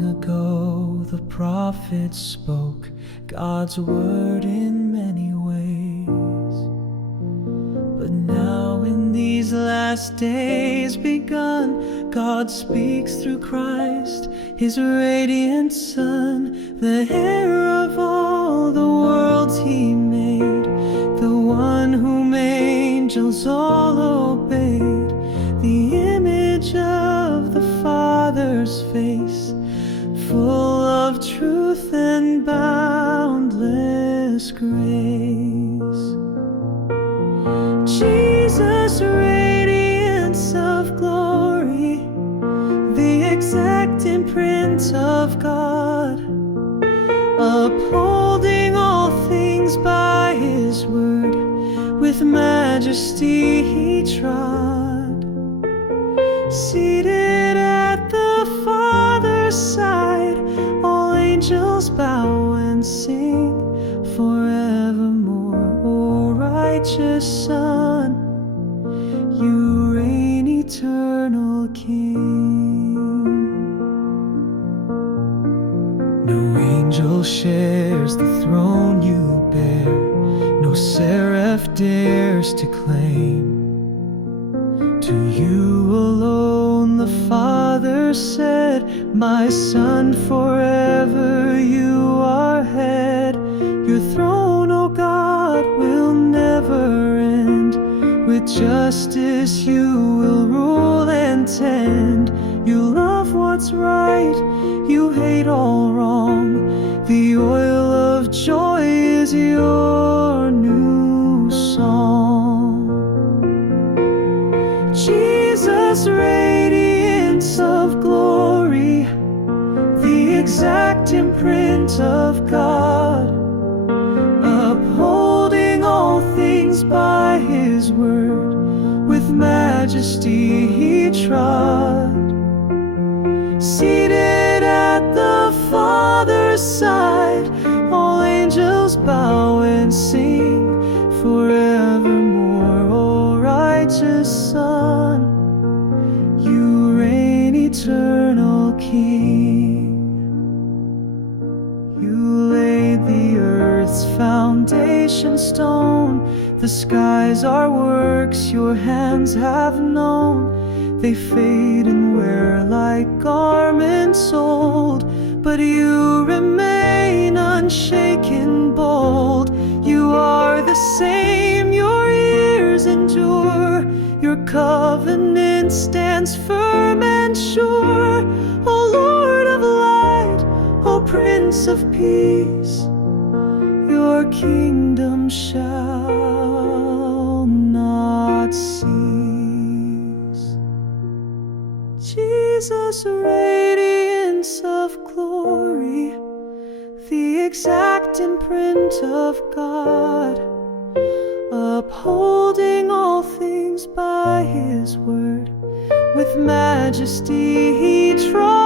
Long ago the prophets spoke God's word in many ways, but now in these last days begun, God speaks through Christ, His radiant Son, the heir of all the worlds He made, the one whom angels all obeyed, the image of the Father's face, full of truth and boundless grace. Jesus, radiance of glory, the exact imprint of God, upholding all things by His word, with majesty He trod, seated at the Father's side, all angels bow and sing forevermore. O righteous Son, You reign eternal King. No angel shares the throne You bear, no seraph dares to claim. To You alone the Father said, My Son, forever You are head. Your throne, O God, will never end. With justice You will rule and tend. You love what's right, You hate all wrong. The oil of joy is Your new song. Jesus, radiance of glory, the exact imprint of God, upholding all things by His word, with majesty He trod, seated at the Father's side, all angels bow and sing forevermore. O righteous Son, You reign eternal King. You laid the earth's foundation stone, the skies are works Your hands have known. They fade and wear like garments old, but You remain unshaken, bold. You are the same, Your years endure, Your covenant stands firm and sure. O Lord of light, O Prince of peace, Your kingdom shall not cease. Jesus, radiance of glory, the exact imprint of God, upholding all things by His word, with majesty He trod.